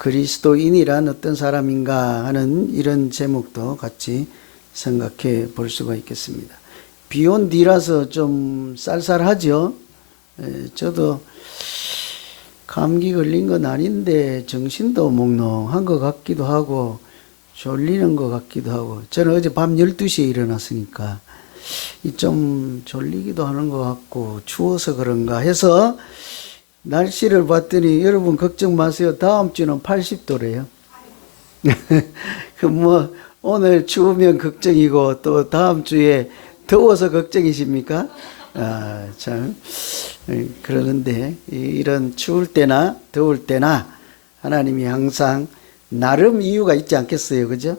그리스도인이란 어떤 사람인가 하는 이런 제목도 같이 생각해 볼 수가 있겠습니다. 비온 뒤라서 좀 쌀쌀하죠. 저도 감기 걸린 건 아닌데 정신도 몽롱한 것 같기도 하고 졸리는 것 같기도 하고, 저는 어제 밤 12시에 일어났으니까 좀 졸리기도 하는 것 같고 추워서 그런가 해서 날씨를 봤더니 여러분 걱정 마세요. 다음 주는 80도래요. 오늘 추우면 걱정이고 또 다음 주에 더워서 걱정이십니까? 참 그러는데 이런 추울 때나 더울 때나 하나님이 항상 나름 이유가 있지 않겠어요, 그죠?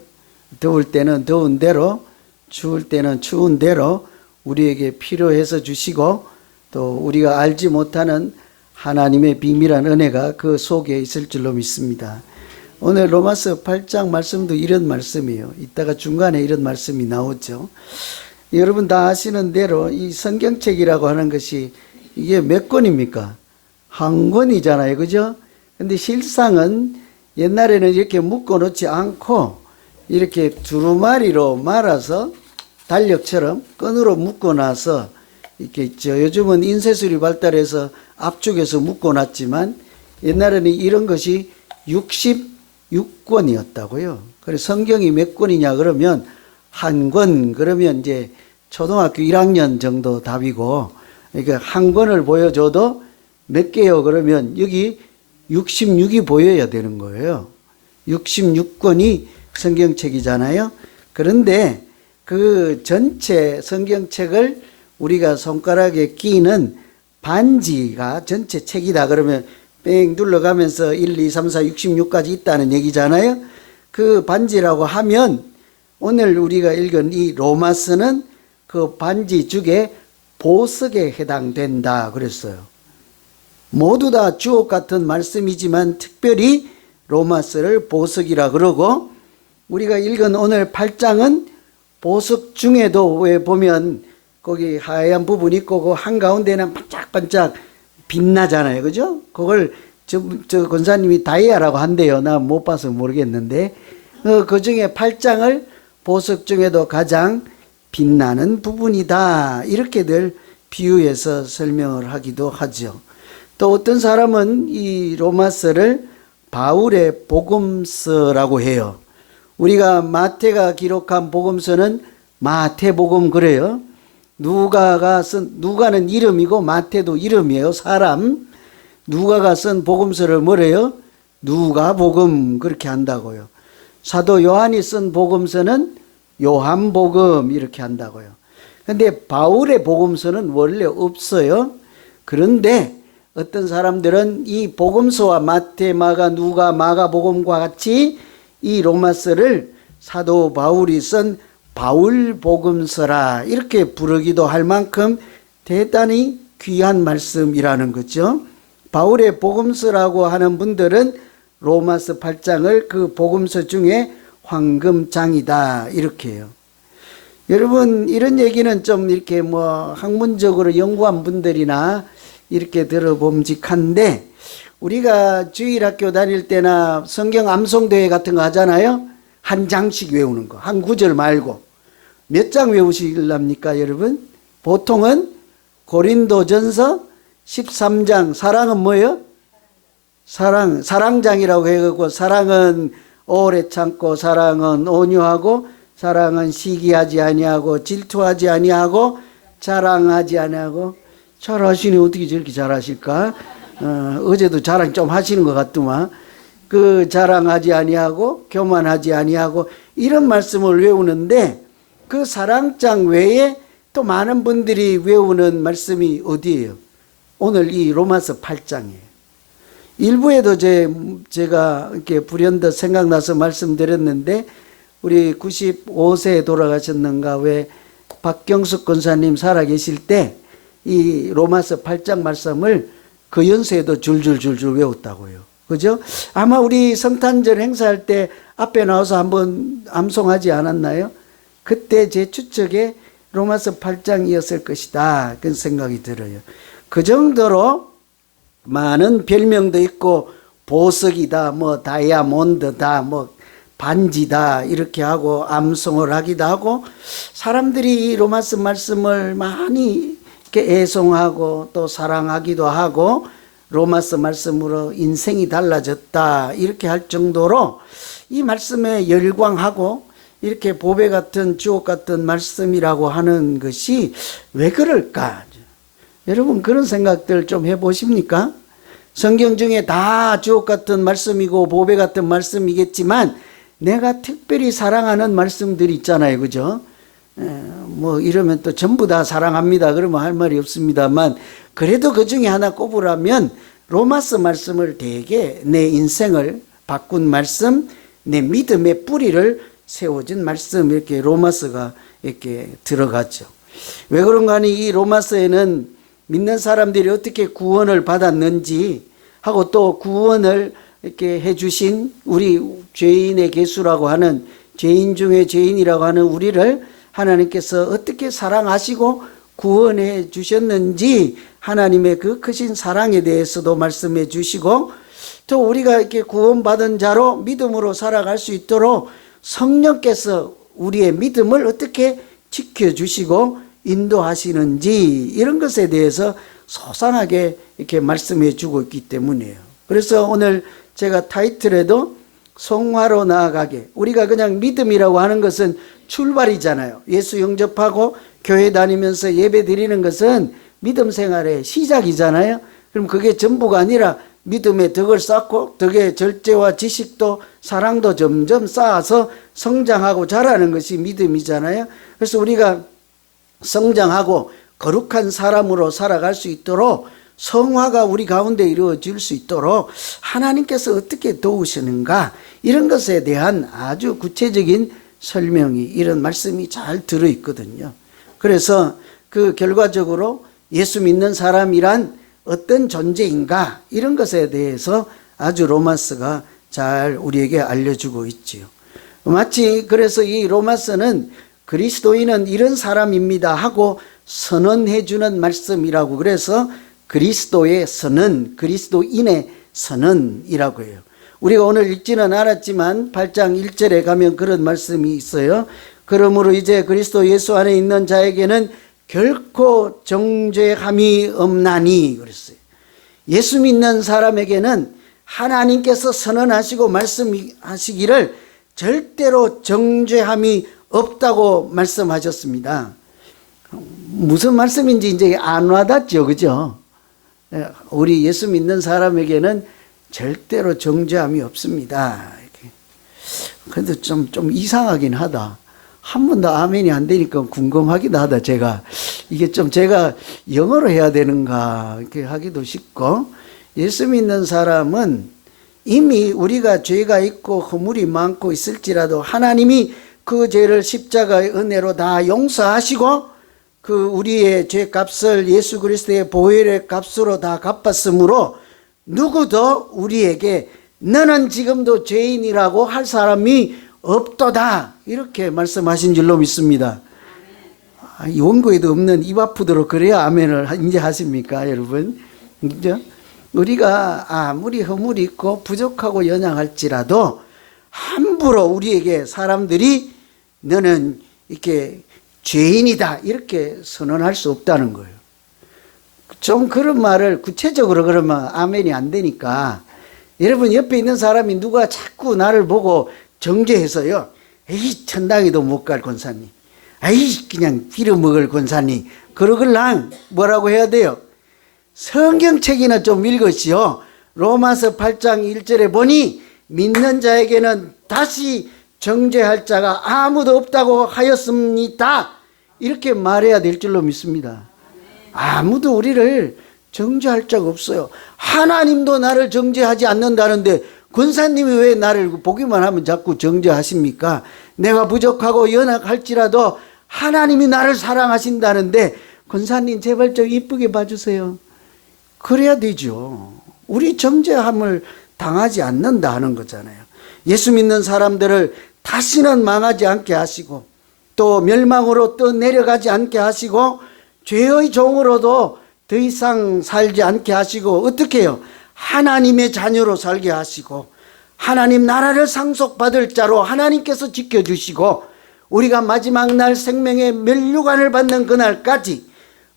더울 때는 더운 대로, 추울 때는 추운 대로 우리에게 필요해서 주시고, 또 우리가 알지 못하는 하나님의 비밀한 은혜가 그 속에 있을 줄로 믿습니다. 오늘 로마서 8장 말씀도 이런 말씀이에요. 이따가 중간에 이런 말씀이 나오죠. 여러분 다 아시는 대로 이 성경책이라고 하는 것이 이게 몇 권입니까? 한 권이잖아요, 그죠? 근데 실상은 옛날에는 이렇게 묶어 놓지 않고 이렇게 두루마리로 말아서 달력처럼 끈으로 묶어 놔서 이렇게 있죠. 요즘은 인쇄술이 발달해서 압축해서 묶어 놨지만 옛날에는 이런 것이 66권이었다고요. 그래서 성경이 몇 권이냐 그러면 한 권, 그러면 이제 초등학교 1학년 정도 답이고, 그러니까 한 권을 보여줘도 몇 개요 그러면 여기 66이 보여야 되는 거예요. 66권이 성경책이잖아요. 그런데 그 전체 성경책을 우리가 손가락에 끼는 반지가 전체 책이다 그러면 뺑 눌러가면서 1, 2, 3, 4, 66까지 있다는 얘기잖아요. 그 반지라고 하면 오늘 우리가 읽은 이 로마서는 그 반지 중에 보석에 해당된다 그랬어요. 모두 다 주옥 같은 말씀이지만 특별히 로마서를 보석이라 그러고, 우리가 읽은 오늘 8장은 보석 중에도 왜 보면 거기 하얀 부분이 있고 그 한가운데는 반짝반짝 빛나잖아요, 그죠? 그걸 저 권사님이 다이아라고 한대요. 나 못 봐서 모르겠는데 그 중에 8장을 보석 중에도 가장 빛나는 부분이다, 이렇게들 비유해서 설명을 하기도 하죠. 또 어떤 사람은 이 로마서를 바울의 복음서라고 해요. 우리가 마태가 기록한 복음서는 마태복음 그래요. 누가는 이름이고 마태도 이름이에요. 사람. 누가가 쓴 복음서를 뭐래요? 누가복음 그렇게 한다고요. 사도 요한이 쓴 복음서는 요한복음 이렇게 한다고요. 근데 바울의 복음서는 원래 없어요. 그런데 어떤 사람들은 이 복음서와 마태, 마가, 누가, 마가복음과 같이 이 로마서를 사도 바울이 쓴 바울복음서라 이렇게 부르기도 할 만큼 대단히 귀한 말씀이라는 거죠. 바울의 복음서라고 하는 분들은 로마서 8장을 그 복음서 중에 황금장이다 이렇게 해요. 여러분 이런 얘기는 좀 이렇게 학문적으로 연구한 분들이나 이렇게 들어봄직한데, 우리가 주일학교 다닐 때나 성경 암송대회 같은 거 하잖아요. 한 장씩 외우는 거, 한 구절 말고 몇 장 외우시랍니까 여러분? 보통은 고린도전서 13장, 사랑은 뭐예요? 사랑장이라고 해갖고, 사랑은 오래 참고, 사랑은 온유하고, 사랑은 시기하지 아니하고, 질투하지 아니하고, 자랑하지 아니하고. 잘하시네. 어떻게 저렇게 잘하실까? 어제도 자랑 좀 하시는 것 같더만. 그 자랑하지 아니하고 교만하지 아니하고 이런 말씀을 외우는데, 그 사랑장 외에 또 많은 분들이 외우는 말씀이 어디예요? 오늘 이 로마서 8장이에요. 일부에도 제가 이렇게 불현듯 생각나서 말씀드렸는데, 우리 95세에 돌아가셨는가 왜 박경숙 권사님 살아계실 때 이 로마서 8장 말씀을 그 연세에도 줄줄줄줄 외웠다고요. 그죠? 아마 우리 성탄절 행사할 때 앞에 나와서 한번 암송하지 않았나요? 그때 제 추측에 로마서 8장이었을 것이다, 그런 생각이 들어요. 그 정도로 많은 별명도 있고 보석이다, 뭐 다이아몬드다, 뭐 반지다 이렇게 하고 암송을 하기도 하고, 사람들이 이 로마서 말씀을 많이 이렇게 애송하고 또 사랑하기도 하고, 로마서 말씀으로 인생이 달라졌다 이렇게 할 정도로 이 말씀에 열광하고, 이렇게 보배 같은 주옥 같은 말씀이라고 하는 것이 왜 그럴까? 여러분 그런 생각들 좀 해보십니까? 성경 중에 다 주옥 같은 말씀이고 보배 같은 말씀이겠지만, 내가 특별히 사랑하는 말씀들이 있잖아요, 그죠? 뭐 이러면 또 전부 다 사랑합니다 그러면 할 말이 없습니다만, 그래도 그 중에 하나 꼽으라면 로마서 말씀을 되게 내 인생을 바꾼 말씀, 내 믿음의 뿌리를 세워진 말씀, 이렇게 로마서가 이렇게 들어가죠. 왜 그런가 하니 이 로마서에는 믿는 사람들이 어떻게 구원을 받았는지 하고, 또 구원을 이렇게 해주신 우리 죄인의 개수라고 하는, 죄인 중에 죄인이라고 하는 우리를 하나님께서 어떻게 사랑하시고 구원해 주셨는지, 하나님의 그 크신 사랑에 대해서도 말씀해 주시고, 또 우리가 이렇게 구원받은 자로 믿음으로 살아갈 수 있도록 성령께서 우리의 믿음을 어떻게 지켜주시고 인도하시는지, 이런 것에 대해서 소상하게 이렇게 말씀해 주고 있기 때문이에요. 그래서 오늘 제가 타이틀에도 성화로 나아가게, 우리가 그냥 믿음이라고 하는 것은 출발이잖아요. 예수 영접하고 교회 다니면서 예배 드리는 것은 믿음 생활의 시작이잖아요. 그럼 그게 전부가 아니라 믿음의 덕을 쌓고, 덕의 절제와 지식도 사랑도 점점 쌓아서 성장하고 자라는 것이 믿음이잖아요. 그래서 우리가 성장하고 거룩한 사람으로 살아갈 수 있도록, 성화가 우리 가운데 이루어질 수 있도록 하나님께서 어떻게 도우시는가, 이런 것에 대한 아주 구체적인 설명이, 이런 말씀이 잘 들어있거든요. 그래서 그 결과적으로 예수 믿는 사람이란 어떤 존재인가, 이런 것에 대해서 아주 로마서가 잘 우리에게 알려주고 있지요. 마치 그래서 이 로마서는 그리스도인은 이런 사람입니다 하고 선언해 주는 말씀이라고, 그래서 그리스도의 선언, 그리스도인의 선언이라고 해요. 우리가 오늘 읽지는 않았지만 8장 1절에 가면 그런 말씀이 있어요. 그러므로 이제 그리스도 예수 안에 있는 자에게는 결코 정죄함이 없나니 그랬어요. 예수 믿는 사람에게는 하나님께서 선언하시고 말씀하시기를 절대로 정죄함이 없다고 말씀하셨습니다. 무슨 말씀인지 이제 안 와닿죠, 그죠? 우리 예수 믿는 사람에게는 절대로 정죄함이 없습니다. 이렇게. 그래도 좀 이상하긴 하다. 한 번도 아멘이 안 되니까 궁금하기도 하다. 제가 이게 좀 제가 영어로 해야 되는가 이렇게 하기도 싶고, 예수 믿는 사람은 이미 우리가 죄가 있고 허물이 많고 있을지라도 하나님이 그 죄를 십자가의 은혜로 다 용서하시고 그 우리의 죄값을 예수 그리스도의 보혈의 값으로 다 갚았으므로 누구도 우리에게 너는 지금도 죄인이라고 할 사람이 없도다, 이렇게 말씀하신 줄로 믿습니다. 원고에도 없는 입 아프도록 그래야 아멘을 이제 하십니까, 여러분? 그죠? 우리가 아무리 허물이 있고 부족하고 연약할지라도 함부로 우리에게 사람들이 너는 이렇게 죄인이다 이렇게 선언할 수 없다는 거예요. 좀 그런 말을 구체적으로 그러면 아멘이 안 되니까, 여러분 옆에 있는 사람이 누가 자꾸 나를 보고 정죄해서요, 에이 천당에도 못 갈 권사님, 에이 그냥 빌어먹을 권사님, 그러길랑 뭐라고 해야 돼요? 성경책이나 좀 읽으시오. 로마서 8장 1절에 보니 믿는 자에게는 다시 정죄할 자가 아무도 없다고 하였습니다, 이렇게 말해야 될 줄로 믿습니다. 아무도 우리를 정죄할 자가 없어요. 하나님도 나를 정죄하지 않는다는데 권사님이 왜 나를 보기만 하면 자꾸 정죄하십니까? 내가 부족하고 연약할지라도 하나님이 나를 사랑하신다는데 권사님 제발 좀 이쁘게 봐주세요. 그래야 되죠. 우리 정죄함을 당하지 않는다 하는 거잖아요. 예수 믿는 사람들을 다시는 망하지 않게 하시고 또 멸망으로 또 내려가지 않게 하시고 죄의 종으로도 더 이상 살지 않게 하시고, 어떻게 해요? 하나님의 자녀로 살게 하시고 하나님 나라를 상속받을 자로 하나님께서 지켜주시고 우리가 마지막 날 생명의 면류관을 받는 그날까지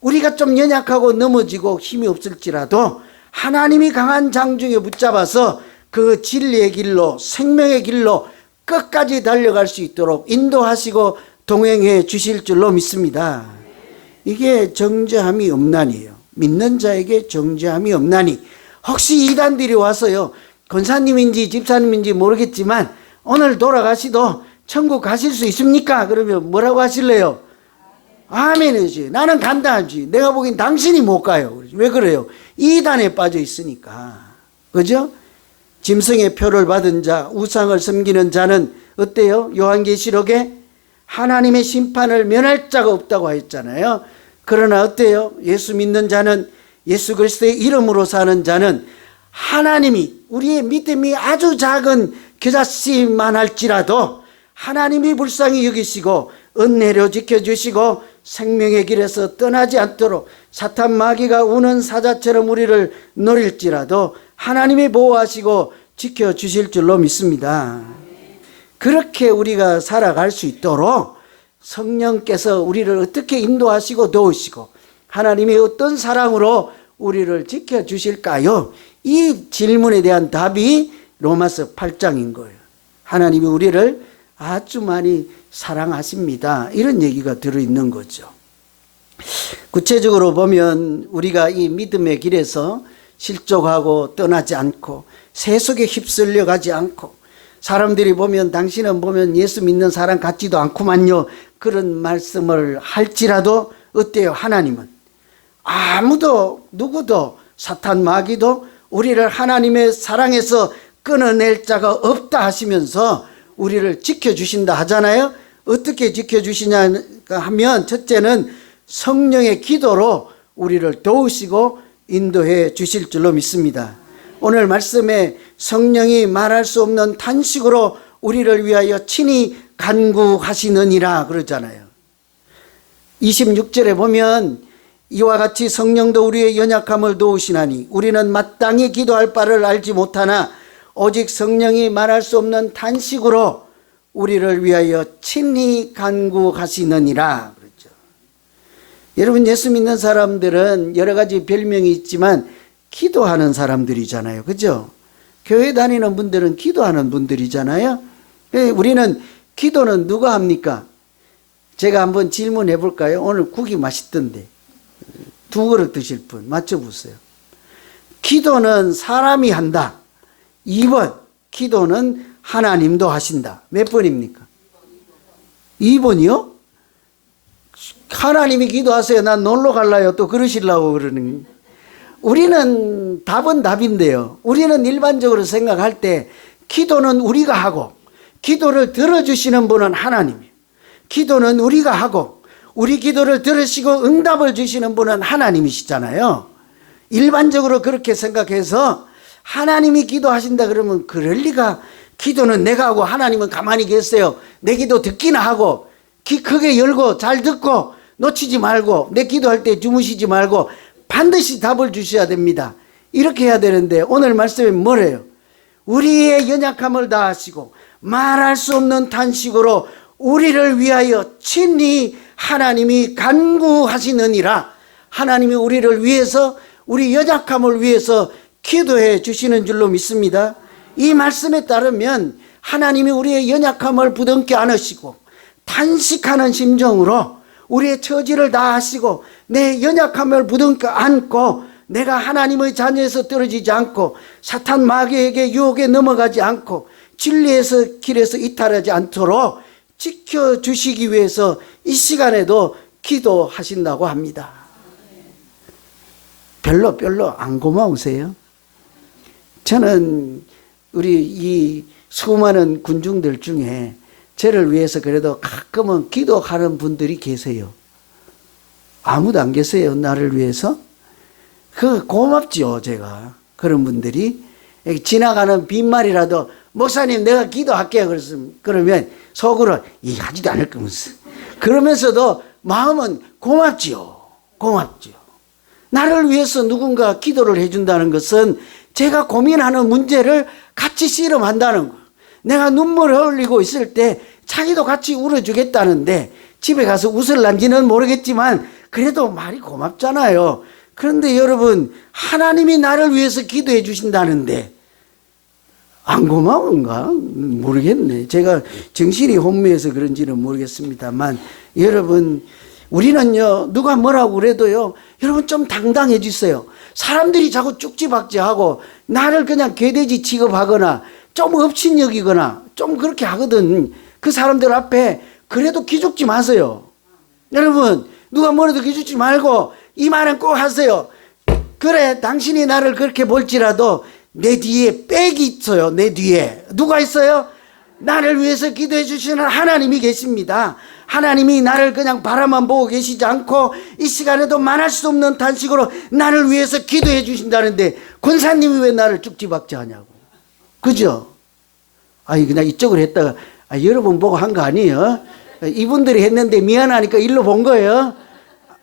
우리가 좀 연약하고 넘어지고 힘이 없을지라도 하나님이 강한 장중에 붙잡아서 그 진리의 길로 생명의 길로 끝까지 달려갈 수 있도록 인도하시고 동행해 주실 줄로 믿습니다. 이게 정죄함이 없나니요. 믿는 자에게 정죄함이 없나니. 혹시 이단들이 와서요, 권사님인지 집사님인지 모르겠지만 오늘 돌아가시도 천국 가실 수 있습니까? 그러면 뭐라고 하실래요? 아멘이지. 나는 간다 하지. 내가 보기엔 당신이 못 가요. 왜 그래요? 이단에 빠져 있으니까. 그죠? 짐승의 표를 받은 자, 우상을 섬기는 자는 어때요? 요한계시록에 하나님의 심판을 면할 자가 없다고 하였잖아요. 그러나 어때요? 예수 믿는 자는, 예수 그리스도의 이름으로 사는 자는 하나님이, 우리의 믿음이 아주 작은 겨자씨만 할지라도 하나님이 불쌍히 여기시고 은혜로 지켜주시고 생명의 길에서 떠나지 않도록 사탄 마귀가 우는 사자처럼 우리를 노릴지라도 하나님이 보호하시고 지켜주실 줄로 믿습니다. 그렇게 우리가 살아갈 수 있도록 성령께서 우리를 어떻게 인도하시고 도우시고 하나님이 어떤 사랑으로 우리를 지켜주실까요? 이 질문에 대한 답이 로마서 8장인 거예요. 하나님이 우리를 아주 많이 사랑하십니다. 이런 얘기가 들어있는 거죠. 구체적으로 보면 우리가 이 믿음의 길에서 실족하고 떠나지 않고 세속에 휩쓸려 가지 않고 사람들이 보면 당신은 보면 예수 믿는 사람 같지도 않구만요. 그런 말씀을 할지라도 어때요? 하나님은 아무도 누구도 사탄 마귀도 우리를 하나님의 사랑에서 끊어낼 자가 없다 하시면서 우리를 지켜주신다 하잖아요. 어떻게 지켜주시냐 하면 첫째는 성령의 기도로 우리를 도우시고 인도해 주실 줄로 믿습니다. 오늘 말씀에 성령이 말할 수 없는 탄식으로 우리를 위하여 친히 간구하시느니라 그러잖아요. 26절에 보면 이와 같이 성령도 우리의 연약함을 도우시나니 우리는 마땅히 기도할 바를 알지 못하나 오직 성령이 말할 수 없는 탄식으로 우리를 위하여 친히 간구하시느니라 그렇죠. 여러분 예수 믿는 사람들은 여러 가지 별명이 있지만 기도하는 사람들이잖아요. 그죠? 교회 다니는 분들은 기도하는 분들이잖아요. 우리는 기도는 누가 합니까? 제가 한번 질문해 볼까요? 오늘 국이 맛있던데 2그릇 드실 분 맞춰보세요. 기도는 사람이 한다. 2번 기도는 하나님도 하신다. 몇 번입니까? 2번이요? 하나님이 기도하세요. 난 놀러 갈라요. 또 그러시려고 그러는. 우리는 답은 답인데요. 우리는 일반적으로 생각할 때 기도는 우리가 하고 기도를 들어주시는 분은 하나님이에요. 기도는 우리가 하고 우리 기도를 들으시고 응답을 주시는 분은 하나님이시잖아요. 일반적으로 그렇게 생각해서 하나님이 기도하신다 그러면 그럴 리가, 기도는 내가 하고 하나님은 가만히 계세요. 내 기도 듣기나 하고 귀 크게 열고 잘 듣고 놓치지 말고 내 기도할 때 주무시지 말고 반드시 답을 주셔야 됩니다. 이렇게 해야 되는데 오늘 말씀에 뭐래요? 우리의 연약함을 다하시고 말할 수 없는 탄식으로 우리를 위하여 친히 하나님이 간구하시느니라. 하나님이 우리를 위해서 우리 연약함을 위해서 기도해 주시는 줄로 믿습니다. 이 말씀에 따르면 하나님이 우리의 연약함을 부둥켜 안으시고 탄식하는 심정으로 우리의 처지를 다 아시고 내 연약함을 부둥켜 안고 내가 하나님의 자녀에서 떨어지지 않고 사탄 마귀에게 유혹에 넘어가지 않고 진리에서 길에서 이탈하지 않도록 지켜주시기 위해서 이 시간에도 기도하신다고 합니다. 별로 안 고마우세요? 저는 우리 이 수많은 군중들 중에 저를 위해서 그래도 가끔은 기도하는 분들이 계세요. 아무도 안 계세요, 나를 위해서? 그 고맙죠, 제가. 그런 분들이 지나가는 빈말이라도 목사님 내가 기도할게요 그러면 속으로 하지도 않을 거면서 그러면서도 마음은 고맙지요. 고맙죠. 나를 위해서 누군가 기도를 해준다는 것은 제가 고민하는 문제를 같이 씨름한다는 거예요. 내가 눈물을 흘리고 있을 때 자기도 같이 울어주겠다는데 집에 가서 웃을란지는 모르겠지만 그래도 말이 고맙잖아요. 그런데 여러분, 하나님이 나를 위해서 기도해 주신다는데 안 고마운가? 모르겠네. 제가 정신이 혼미해서 그런지는 모르겠습니다만, 여러분, 우리는요, 누가 뭐라고 그래도요, 여러분 좀 당당해 주세요. 사람들이 자꾸 쭉지박지하고 나를 그냥 개돼지 취급하거나 좀 업신여기거나 좀 그렇게 하거든. 그 사람들 앞에 그래도 기죽지 마세요. 여러분, 누가 뭐래도 기죽지 말고 이 말은 꼭 하세요. 그래, 당신이 나를 그렇게 볼지라도 내 뒤에 백이 있어요. 내 뒤에 누가 있어요? 나를 위해서 기도해 주시는 하나님이 계십니다. 하나님이 나를 그냥 바라만 보고 계시지 않고 이 시간에도 말할 수 없는 탄식으로 나를 위해서 기도해 주신다는데 권사님이 왜 나를 쭉지박지 하냐고. 그죠? 아니, 그냥 이쪽으로 했다가 여러분 보고 한 거 아니에요? 이분들이 했는데 미안하니까 일로 본 거예요?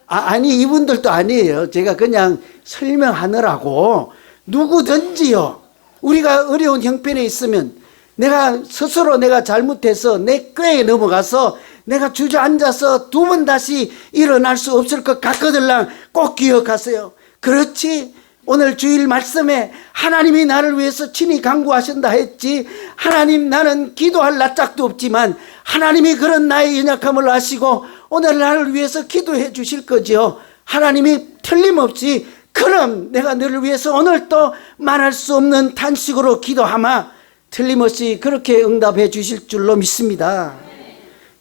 아니, 이분들도 아니에요. 제가 그냥 설명하느라고. 누구든지요, 우리가 어려운 형편에 있으면 내가 스스로 내가 잘못해서 내 꾀에 넘어가서 내가 주저앉아서 두 번 다시 일어날 수 없을 것 같거들랑 꼭 기억하세요. 그렇지, 오늘 주일 말씀에 하나님이 나를 위해서 친히 간구하신다 했지, 하나님, 나는 기도할 낯짝도 없지만 하나님이 그런 나의 연약함을 아시고 오늘 나를 위해서 기도해 주실 거지요. 하나님이 틀림없이 그럼 내가 너를 위해서 오늘 또 말할 수 없는 탄식으로 기도하마 틀림없이 그렇게 응답해 주실 줄로 믿습니다.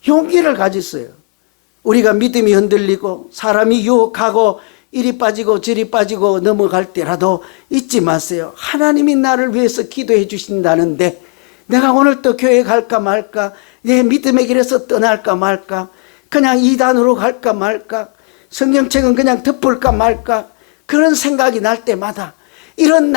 용기를 가졌어요. 우리가 믿음이 흔들리고 사람이 유혹하고 이리 빠지고 저리 빠지고 넘어갈 때라도 잊지 마세요. 하나님이 나를 위해서 기도해 주신다는데 내가 오늘 또 교회 갈까 말까, 내 믿음의 길에서 떠날까 말까, 그냥 이단으로 갈까 말까, 성경책은 그냥 덮을까 말까, 그런 생각이 날 때마다 이런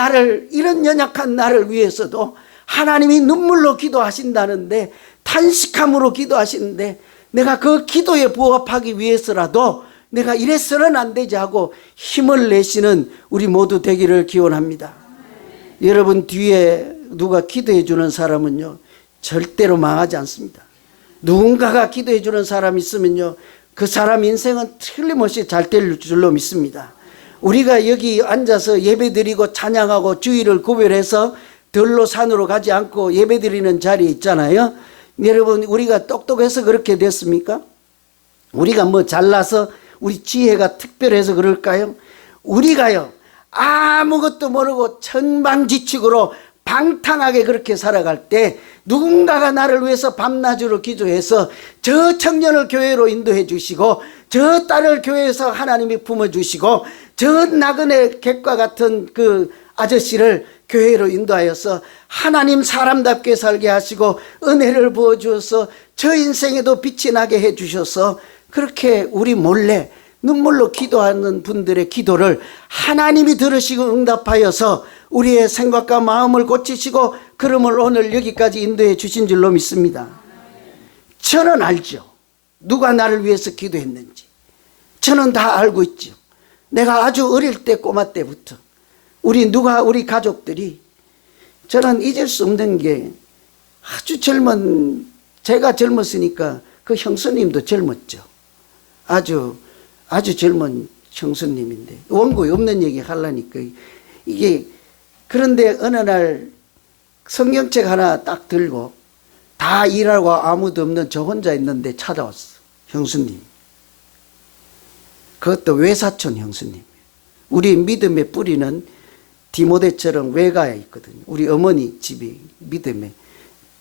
연약한 나를 위해서도 하나님이 눈물로 기도하신다는데, 탄식함으로 기도하시는데 내가 그 기도에 부합하기 위해서라도 내가 이래서는 안 되지 하고 힘을 내시는 우리 모두 되기를 기원합니다. 여러분, 뒤에 누가 기도해 주는 사람은요, 절대로 망하지 않습니다. 누군가가 기도해 주는 사람이 있으면요, 그 사람 인생은 틀림없이 잘 될 줄로 믿습니다. 우리가 여기 앉아서 예배드리고 찬양하고 주일을 구별해서 들로 산으로 가지 않고 예배드리는 자리에 있잖아요. 여러분, 우리가 똑똑해서 그렇게 됐습니까? 우리가 뭐 잘나서 우리 지혜가 특별해서 그럴까요? 우리가요, 아무것도 모르고 천방지축으로 방탕하게 그렇게 살아갈 때 누군가가 나를 위해서 밤낮으로 기도해서 저 청년을 교회로 인도해 주시고 저 딸을 교회에서 하나님이 품어주시고 저 나그네 객과 같은 그 아저씨를 교회로 인도하여서 하나님 사람답게 살게 하시고 은혜를 부어주어서 저 인생에도 빛이 나게 해주셔서 그렇게 우리 몰래 눈물로 기도하는 분들의 기도를 하나님이 들으시고 응답하여서 우리의 생각과 마음을 고치시고 그러므로 오늘 여기까지 인도해 주신 줄로 믿습니다. 저는 알죠. 누가 나를 위해서 기도했는지. 저는 다 알고 있죠. 내가 아주 어릴 때, 꼬마 때부터 우리 가족들이, 저는 잊을 수 없는 게 아주 제가 젊었으니까 그 형수님도 젊었죠. 아주 젊은 형수님인데 원고에 없는 얘기 하려니까 이게, 그런데 어느 날 성경책 하나 딱 들고 다 일하고 아무도 없는 저 혼자 있는데 찾아왔어. 형수님. 그것도 외사촌 형수님. 우리 믿음의 뿌리는 디모데처럼 외가에 있거든요. 우리 어머니 집이 믿음의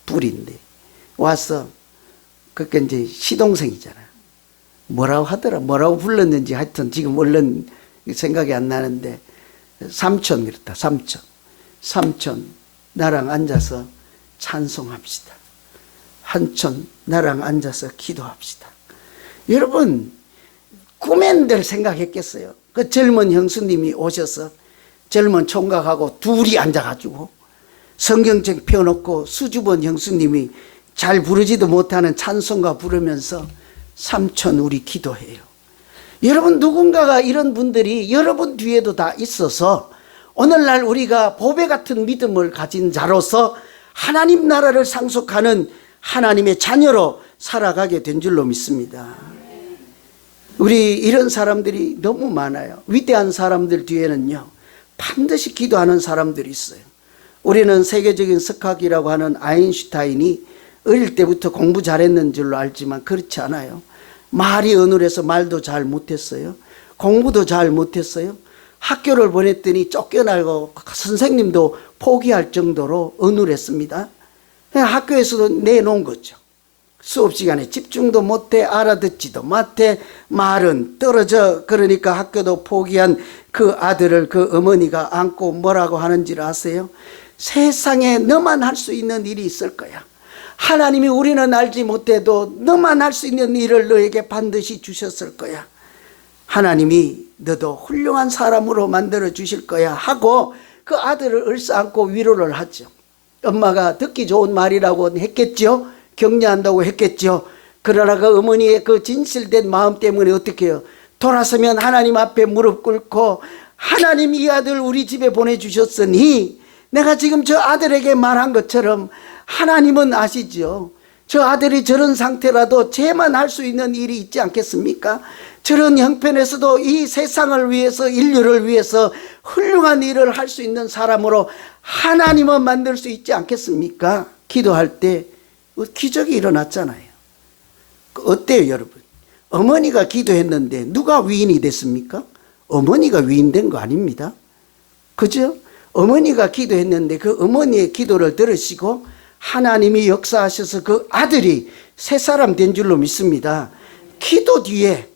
뿌리인데 와서, 그게 이제 시동생이잖아요. 뭐라고 하더라, 뭐라고 불렀는지 하여튼 지금 얼른 생각이 안 나는데, 삼촌 그렇다. 삼촌 나랑 앉아서 찬송합시다. 한촌 나랑 앉아서 기도합시다. 여러분, 꿈엔들 생각했겠어요? 그 젊은 형수님이 오셔서 젊은 총각하고 둘이 앉아가지고 성경책 펴놓고 수줍은 형수님이 잘 부르지도 못하는 찬송가 부르면서 삼촌 우리 기도해요. 여러분, 누군가가 이런 분들이 여러분 뒤에도 다 있어서 오늘날 우리가 보배 같은 믿음을 가진 자로서 하나님 나라를 상속하는 하나님의 자녀로 살아가게 된 줄로 믿습니다. 우리 이런 사람들이 너무 많아요. 위대한 사람들 뒤에는요, 반드시 기도하는 사람들이 있어요. 우리는 세계적인 석학이라고 하는 아인슈타인이 어릴 때부터 공부 잘했는 줄로 알지만 그렇지 않아요. 말이 어눌해서 말도 잘 못했어요. 공부도 잘 못했어요. 학교를 보냈더니 쫓겨나고 선생님도 포기할 정도로 어눌했습니다. 학교에서도 내놓은 거죠. 수업 시간에 집중도 못해, 알아듣지도 못해, 말은 떨어져. 그러니까 학교도 포기한 그 아들을 그 어머니가 안고 뭐라고 하는지를 아세요? 세상에 너만 할 수 있는 일이 있을 거야. 하나님이 우리는 알지 못해도 너만 할 수 있는 일을 너에게 반드시 주셨을 거야. 하나님이 너도 훌륭한 사람으로 만들어 주실 거야 하고 그 아들을 얼싸안고 위로를 하죠. 엄마가 듣기 좋은 말이라고 했겠죠. 격려한다고 했겠죠. 그러나 그 어머니의 그 진실된 마음 때문에 어떻게 해요? 돌아서면 하나님 앞에 무릎 꿇고 하나님 이 아들 우리 집에 보내주셨으니 내가 지금 저 아들에게 말한 것처럼 하나님은 아시죠. 저 아들이 저런 상태라도 쟤만 할 수 있는 일이 있지 않겠습니까? 저런 형편에서도 이 세상을 위해서 인류를 위해서 훌륭한 일을 할 수 있는 사람으로 하나님은 만들 수 있지 않겠습니까? 기도할 때 기적이 일어났잖아요. 어때요 여러분? 어머니가 기도했는데 누가 위인이 됐습니까? 어머니가 위인된 거 아닙니다. 그죠? 어머니가 기도했는데 그 어머니의 기도를 들으시고 하나님이 역사하셔서 그 아들이 새 사람 된 줄로 믿습니다. 기도 뒤에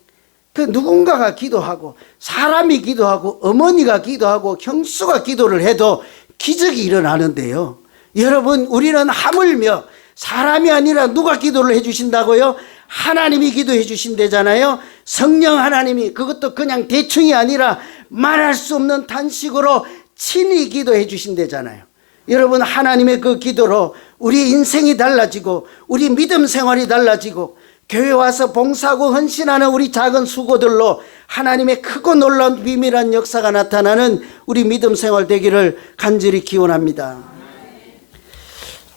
그 누군가가 기도하고 사람이 기도하고 어머니가 기도하고 형수가 기도를 해도 기적이 일어나는데요. 여러분 우리는 하물며 사람이 아니라 누가 기도를 해주신다고요? 하나님이 기도해 주신대잖아요. 성령 하나님이, 그것도 그냥 대충이 아니라 말할 수 없는 단식으로 친히 기도해 주신대잖아요. 여러분 하나님의 그 기도로 우리 인생이 달라지고 우리 믿음 생활이 달라지고 교회 와서 봉사하고 헌신하는 우리 작은 수고들로 하나님의 크고 놀라운 비밀한 역사가 나타나는 우리 믿음 생활 되기를 간절히 기원합니다.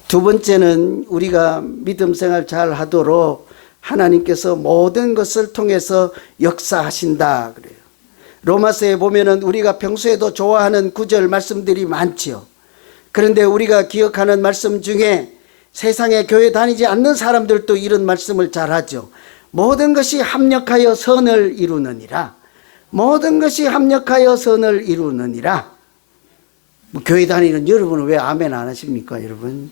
두 번째는 우리가 믿음 생활 잘 하도록 하나님께서 모든 것을 통해서 역사하신다 그래요. 로마서에 보면은 우리가 평소에도 좋아하는 구절 말씀들이 많지요. 그런데 우리가 기억하는 말씀 중에 세상에 교회 다니지 않는 사람들도 이런 말씀을 잘 하죠. 모든 것이 합력하여 선을 이루느니라. 모든 것이 합력하여 선을 이루느니라. 교회 다니는 여러분은 왜 아멘 안 하십니까 여러분?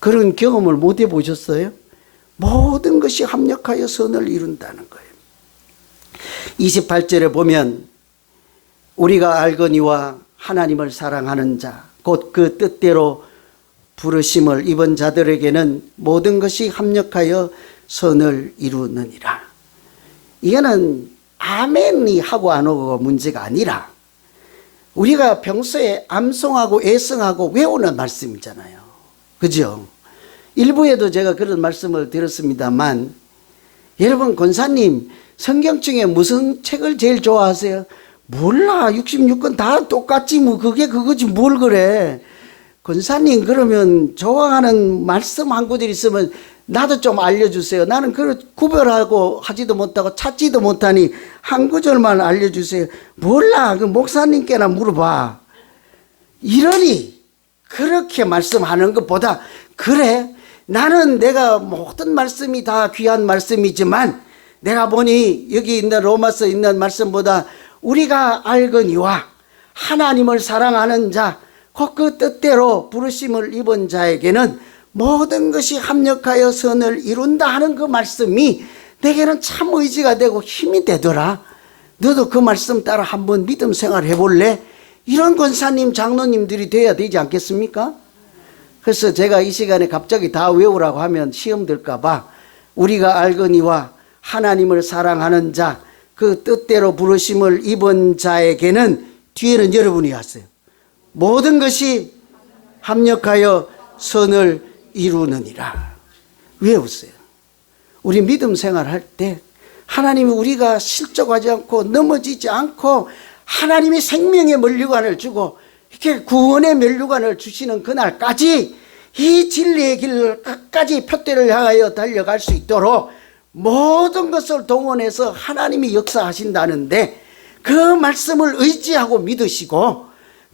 그런 경험을 못 해보셨어요? 모든 것이 합력하여 선을 이룬다는 거예요. 28절에 보면 우리가 알거니와 하나님을 사랑하는 자 곧 그 뜻대로 부르심을 입은 자들에게는 모든 것이 합력하여 선을 이루느니라. 이거는 아멘이 하고 안 하고가 문제가 아니라 우리가 평소에 암송하고 애성하고 외우는 말씀이잖아요. 그죠? 일부에도 제가 그런 말씀을 드렸습니다만 여러분 권사님 성경 중에 무슨 책을 제일 좋아하세요? 몰라. 66권 다 똑같지 뭐 그게 그거지 뭘 그래. 권사님 그러면 좋아하는 말씀 한 구절 있으면 나도 좀 알려주세요. 나는 그걸 구별하고 하지도 못하고 찾지도 못하니 한 구절만 알려주세요. 몰라. 그 목사님께나 물어봐. 이러니 그렇게 말씀하는 것보다 그래 나는 내가 모든 말씀이 다 귀한 말씀이지만 내가 보니 여기 있는 로마서 있는 말씀보다 우리가 알거니와 하나님을 사랑하는 자 곧 그 뜻대로 부르심을 입은 자에게는 모든 것이 합력하여 선을 이룬다 하는 그 말씀이 내게는 참 의지가 되고 힘이 되더라. 너도 그 말씀 따라 한번 믿음 생활 해볼래? 이런 권사님 장로님들이 돼야 되지 않겠습니까? 그래서 제가 이 시간에 갑자기 다 외우라고 하면 시험 들까 봐 우리가 알거니와 하나님을 사랑하는 자 그 뜻대로 부르심을 입은 자에게는 뒤에는 여러분이 하세요. 모든 것이 합력하여 선을 이루느니라. 외우세요. 우리 믿음 생활할 때 하나님이 우리가 실족하지 않고 넘어지지 않고 하나님이 생명의 면류관을 주고 이렇게 구원의 면류관을 주시는 그날까지 이 진리의 길을 끝까지 표대를 향하여 달려갈 수 있도록 모든 것을 동원해서 하나님이 역사하신다는데, 그 말씀을 의지하고 믿으시고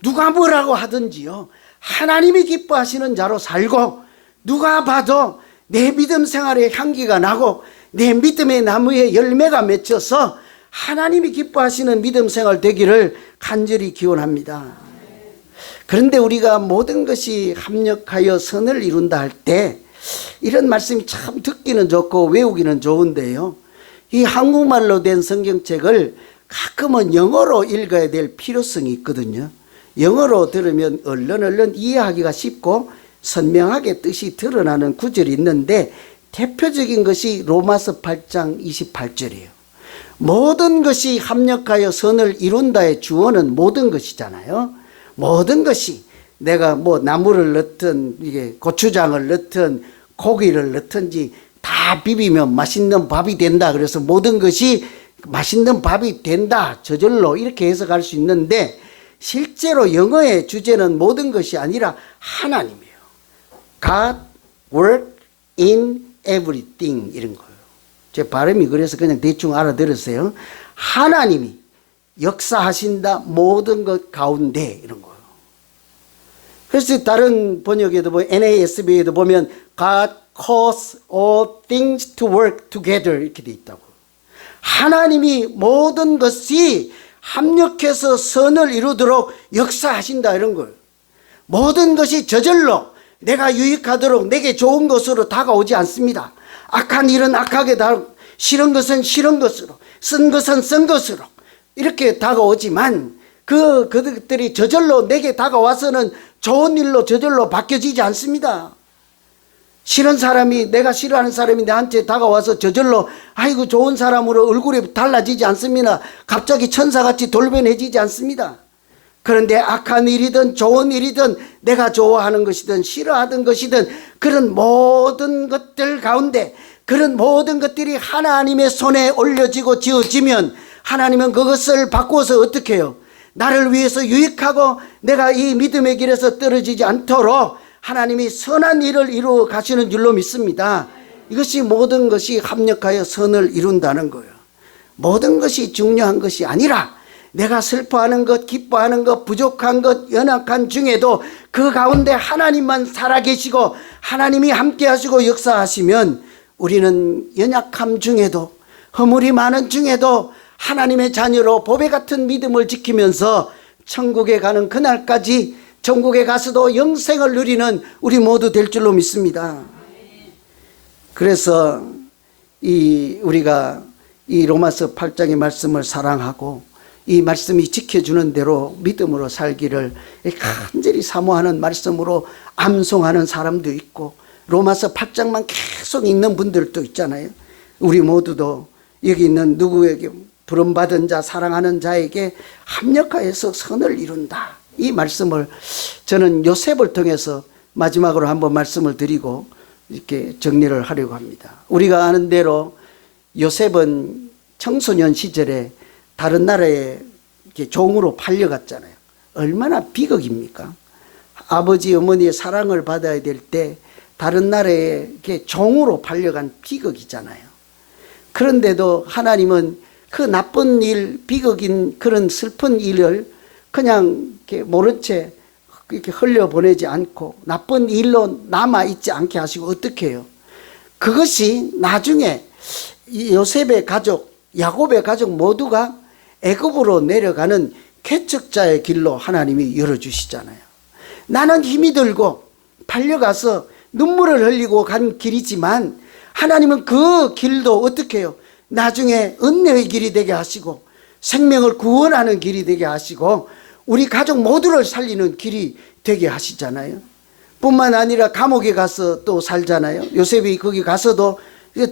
누가 뭐라고 하든지요, 하나님이 기뻐하시는 자로 살고, 누가 봐도 내 믿음 생활에 향기가 나고 내 믿음의 나무에 열매가 맺혀서 하나님이 기뻐하시는 믿음 생활 되기를 간절히 기원합니다. 그런데 우리가 모든 것이 합력하여 선을 이룬다 할 때 이런 말씀이 참 듣기는 좋고 외우기는 좋은데요, 이 한국말로 된 성경책을 가끔은 영어로 읽어야 될 필요성이 있거든요. 영어로 들으면 얼른 이해하기가 쉽고 선명하게 뜻이 드러나는 구절이 있는데, 대표적인 것이 로마서 8장 28절이에요. 모든 것이 합력하여 선을 이룬다의 주어는 모든 것이잖아요. 모든 것이, 내가 뭐 나물을 넣든 이게 고추장을 넣든 고기를 넣든지 다 비비면 맛있는 밥이 된다. 그래서 모든 것이 맛있는 밥이 된다, 저절로 이렇게 해석할 수 있는데, 실제로 영어의 주제는 모든 것이 아니라 하나님이에요. God work in everything, 이런 거예요. 제 발음이 그래서 그냥 대충 알아들으세요. 하나님이 역사하신다, 모든 것 가운데, 이런 거예요. 그래서 다른 번역에도 NASB에도 보면 God cause all things to work together 이렇게 돼 있다고. 하나님이 모든 것이 합력해서 선을 이루도록 역사하신다, 이런 거예요. 모든 것이 저절로 내가 유익하도록 내게 좋은 것으로 다가오지 않습니다. 악한 일은 악하게 싫은 것은 싫은 것으로, 쓴 것은 쓴 것으로 이렇게 다가오지만, 그들이 저절로 내게 다가와서는 좋은 일로 저절로 바뀌어지지 않습니다. 싫은 사람이, 내가 싫어하는 사람이 나한테 다가와서 저절로 아이고 좋은 사람으로 얼굴이 달라지지 않습니다. 갑자기 천사같이 돌변해지지 않습니다. 그런데 악한 일이든 좋은 일이든 내가 좋아하는 것이든 싫어하던 것이든 그런 모든 것들 가운데, 그런 모든 것들이 하나님의 손에 올려지고 지어지면 하나님은 그것을 바꾸어서 어떻게 해요? 나를 위해서 유익하고 내가 이 믿음의 길에서 떨어지지 않도록 하나님이 선한 일을 이루어 가시는 줄로 믿습니다. 이것이 모든 것이 합력하여 선을 이룬다는 거예요. 모든 것이 중요한 것이 아니라 내가 슬퍼하는 것, 기뻐하는 것, 부족한 것, 연약한 중에도 그 가운데 하나님만 살아계시고 하나님이 함께 하시고 역사하시면 우리는 연약함 중에도, 허물이 많은 중에도 하나님의 자녀로 보배 같은 믿음을 지키면서 천국에 가는 그날까지, 천국에 가서도 영생을 누리는 우리 모두 될 줄로 믿습니다. 그래서 우리가 이 로마서 8장의 말씀을 사랑하고 이 말씀이 지켜주는 대로 믿음으로 살기를 간절히 사모하는 말씀으로 암송하는 사람도 있고, 로마서 8장만 계속 읽는 분들도 있잖아요. 우리 모두도 여기 있는 누구에게 부름받은 자, 사랑하는 자에게 합력하여서 선을 이룬다, 이 말씀을 저는 요셉을 통해서 마지막으로 한번 말씀을 드리고 이렇게 정리를 하려고 합니다. 우리가 아는 대로 요셉은 청소년 시절에 다른 나라에 이렇게 종으로 팔려갔잖아요. 얼마나 비극입니까? 아버지 어머니의 사랑을 받아야 될 때 다른 나라에 이렇게 종으로 팔려간 비극이잖아요. 그런데도 하나님은 그 나쁜 일, 비극인 그런 슬픈 일을 그냥 이렇게 모른 채 이렇게 흘려보내지 않고 나쁜 일로 남아있지 않게 하시고 어떻게 해요? 그것이 나중에 요셉의 가족, 야곱의 가족 모두가 애굽으로 내려가는 개척자의 길로 하나님이 열어주시잖아요. 나는 힘이 들고 팔려가서 눈물을 흘리고 간 길이지만 하나님은 그 길도 어떻게 해요? 나중에 은혜의 길이 되게 하시고 생명을 구원하는 길이 되게 하시고 우리 가족 모두를 살리는 길이 되게 하시잖아요. 뿐만 아니라 감옥에 가서 또 살잖아요. 요셉이 거기 가서도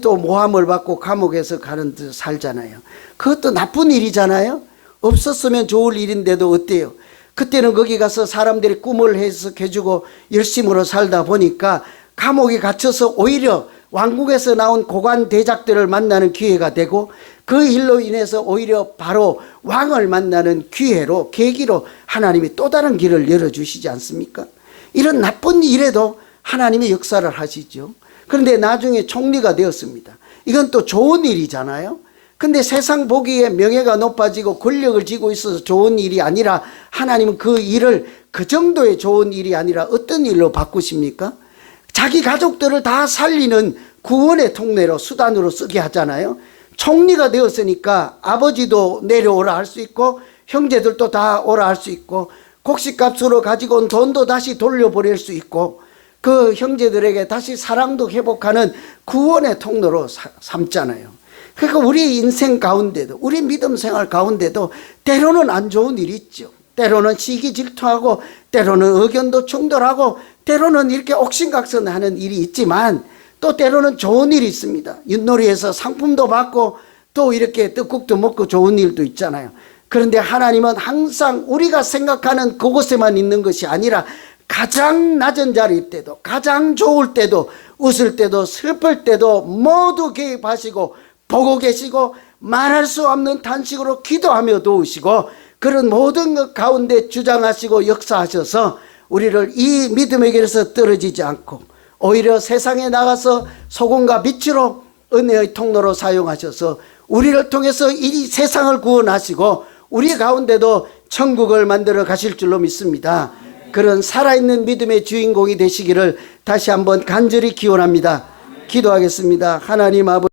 또 모함을 받고 감옥에서 가는 듯 살잖아요. 그것도 나쁜 일이잖아요. 없었으면 좋을 일인데도 어때요? 그때는 거기 가서 사람들이 꿈을 해석해주고 열심으로 살다 보니까 감옥에 갇혀서 오히려 왕국에서 나온 고관 대작들을 만나는 기회가 되고 그 일로 인해서 오히려 바로 왕을 만나는 기회로 계기로 하나님이 또 다른 길을 열어주시지 않습니까? 이런 나쁜 일에도 하나님이 역사를 하시죠. 그런데 나중에 총리가 되었습니다. 이건 또 좋은 일이잖아요. 근데 세상 보기에 명예가 높아지고 권력을 쥐고 있어서 좋은 일이 아니라 하나님은 그 일을 그 정도의 좋은 일이 아니라 어떤 일로 바꾸십니까? 자기 가족들을 다 살리는 구원의 통로로 수단으로 쓰게 하잖아요. 총리가 되었으니까 아버지도 내려오라 할 수 있고 형제들도 다 오라 할 수 있고 곡식값으로 가지고 온 돈도 다시 돌려보낼 수 있고 그 형제들에게 다시 사랑도 회복하는 구원의 통로로 삼잖아요. 그러니까 우리 인생 가운데도 우리 믿음 생활 가운데도 때로는 안 좋은 일이 있죠. 때로는 시기 질투하고 때로는 의견도 충돌하고 때로는 이렇게 옥신각선하는 일이 있지만 또 때로는 좋은 일이 있습니다. 윷놀이에서 상품도 받고 또 이렇게 떡국도 먹고 좋은 일도 있잖아요. 그런데 하나님은 항상 우리가 생각하는 그곳에만 있는 것이 아니라 가장 낮은 자리일 때도 가장 좋을 때도 웃을 때도 슬플 때도 모두 개입하시고 보고 계시고 말할 수 없는 탄식으로 기도하며 도우시고 그런 모든 것 가운데 주장하시고 역사하셔서 우리를 이 믿음의 길에서 떨어지지 않고 오히려 세상에 나가서 소금과 빛으로 은혜의 통로로 사용하셔서 우리를 통해서 이 세상을 구원하시고 우리 가운데도 천국을 만들어 가실 줄로 믿습니다. 그런 살아있는 믿음의 주인공이 되시기를 다시 한번 간절히 기원합니다. 기도하겠습니다. 하나님 아버지